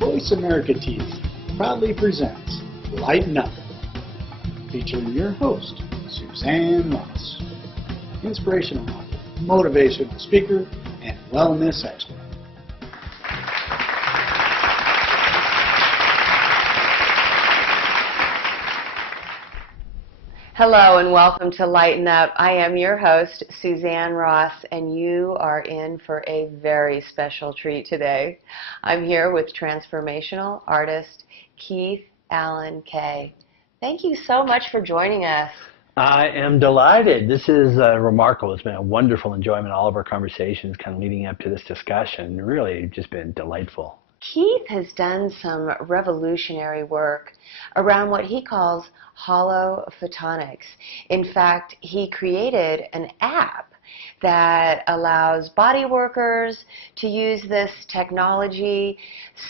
VoiceAmerica T.V. proudly presents Lighten Up, featuring your host, Suzanne Ross, inspirational author, motivational speaker, and wellness expert. Hello and welcome to Lighten Up. I am your host, Suzanne Ross, and you are in for a very special treat today. I'm here with Transformational Artist Keith Allen Kay. Thank you so much for joining us. I am delighted. This is remarkable. It's been a wonderful enjoyment, all of our conversations kind of leading up to this discussion. Really just been delightful. Keith has done some revolutionary work around what he calls Holophotinics. In fact, he created an app that allows body workers to use this technology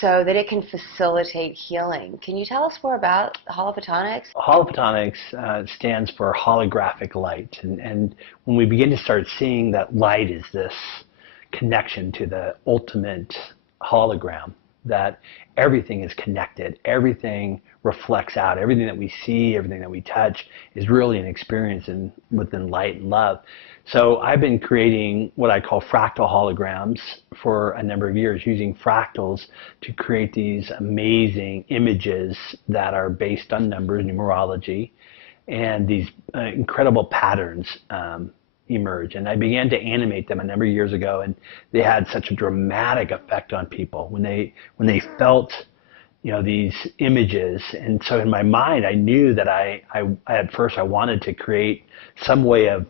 so that it can facilitate healing. Can you tell us more about Holophotinics? Holophotinics stands for holographic light. And when we begin to start seeing that light is this connection to the ultimate hologram, that everything is connected, everything reflects out, everything that we see, everything that we touch is really an experience within light and love. So I've been creating what I call fractal holograms for a number of years, using fractals to create these amazing images that are based on numbers, numerology, and these incredible patterns emerge. And I began to animate them a number of years ago, and they had such a dramatic effect on people when they felt, you know, these images. And so in my mind, I knew that I at first I wanted to create some way of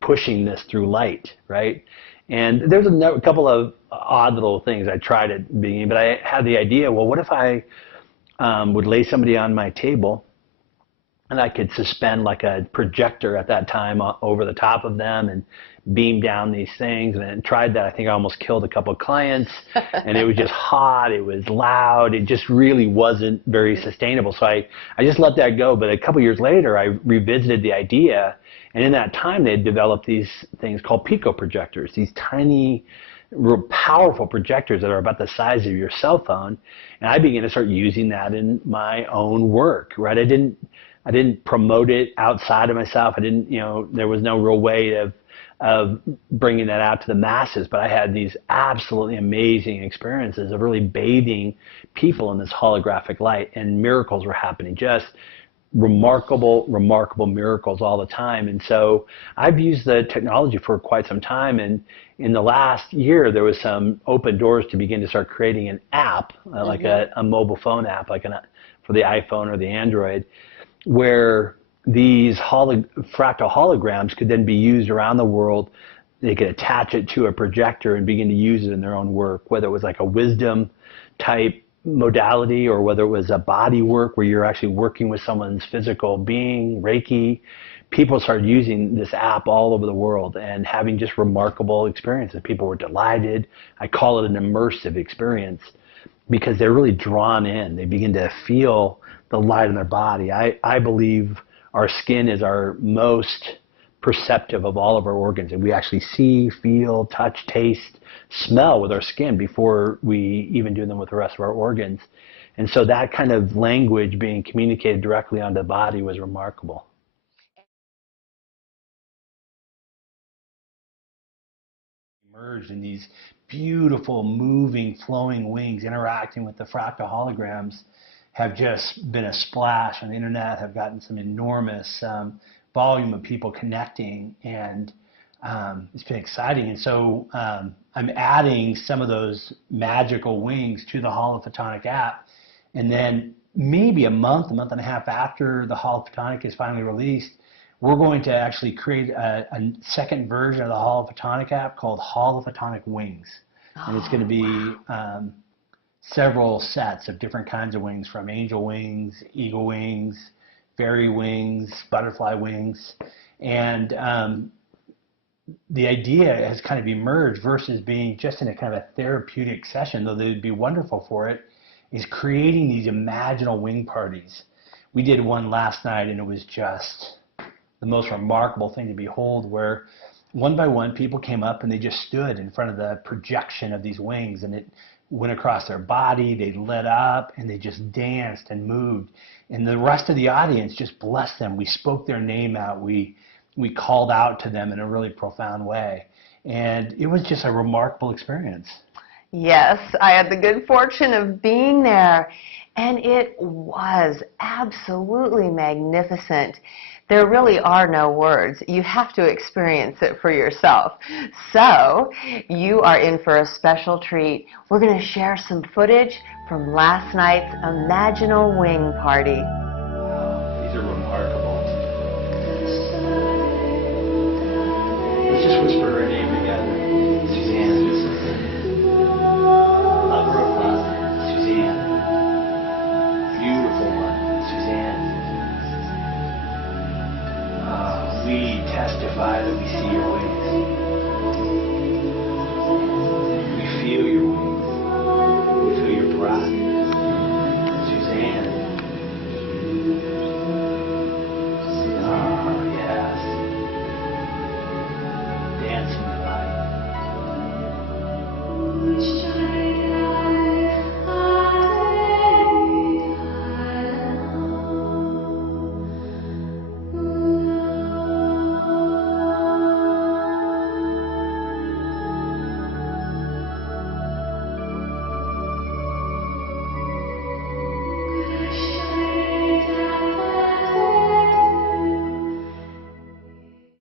pushing this through light, right? And there's a couple of odd little things I tried at the beginning, but I had the idea, well, what if I would lay somebody on my table and I could suspend like a projector at that time over the top of them and beam down these things. And I tried that. I think I almost killed a couple of clients. And it was just hot. It was loud. It just really wasn't very sustainable. So I just let that go. But a couple of years later, I revisited the idea. And in that time, they had developed these things called Pico Projectors, these tiny, real powerful projectors that are about the size of your cell phone. And I began to start using that in my own work, right? I didn't promote it outside of myself. I didn't, there was no real way of bringing that out to the masses, but I had these absolutely amazing experiences of really bathing people in this holographic light, and miracles were happening, just remarkable miracles all the time. And so I've used the technology for quite some time, and in the last year there was some open doors to begin to start creating an app, like a mobile phone app, like for the iPhone or the Android, where these fractal holograms could then be used around the world. They could attach it to a projector and begin to use it in their own work, whether it was like a wisdom type modality or whether it was a body work where you're actually working with someone's physical being, Reiki. People started using this app all over the world and having just remarkable experiences. People were delighted. I call it an immersive experience because they're really drawn in. They begin to feel the light in their body. I believe our skin is our most perceptive of all of our organs, and we actually see, feel, touch, taste, smell with our skin before we even do them with the rest of our organs. And so that kind of language being communicated directly onto the body was remarkable. Emerged in these beautiful, moving, flowing wings interacting with the fractal holograms have just been a splash on the internet, have gotten some enormous volume of people connecting, and it's been exciting. And so I'm adding some of those magical wings to the Holophotonic app, and then maybe a month and a half after the Holophotonic is finally released, we're going to actually create a second version of the Holophotonic app called Holophotonic Wings. And it's going to be several sets of different kinds of wings, from angel wings, eagle wings, fairy wings, butterfly wings. And the idea has kind of emerged, versus being just in a kind of a therapeutic session, though they would be wonderful for it, is creating these imaginal wing parties. We did one last night, and it was just the most remarkable thing to behold, where one by one people came up and they just stood in front of the projection of these wings, and it went across their body, they lit up, and they just danced and moved. And the rest of the audience just blessed them. We spoke their name out. We called out to them in a really profound way. And it was just a remarkable experience. Yes, I had the good fortune of being there, and it was absolutely magnificent. There really are no words. You have to experience it for yourself. So, you are in for a special treat. We're going to share some footage from last night's Imaginal Wing Party. These are remarkable. Let's just whisper her name together. Suzanne. Lover of love. Suzanne. Beautiful one. Suzanne. We testify that we see your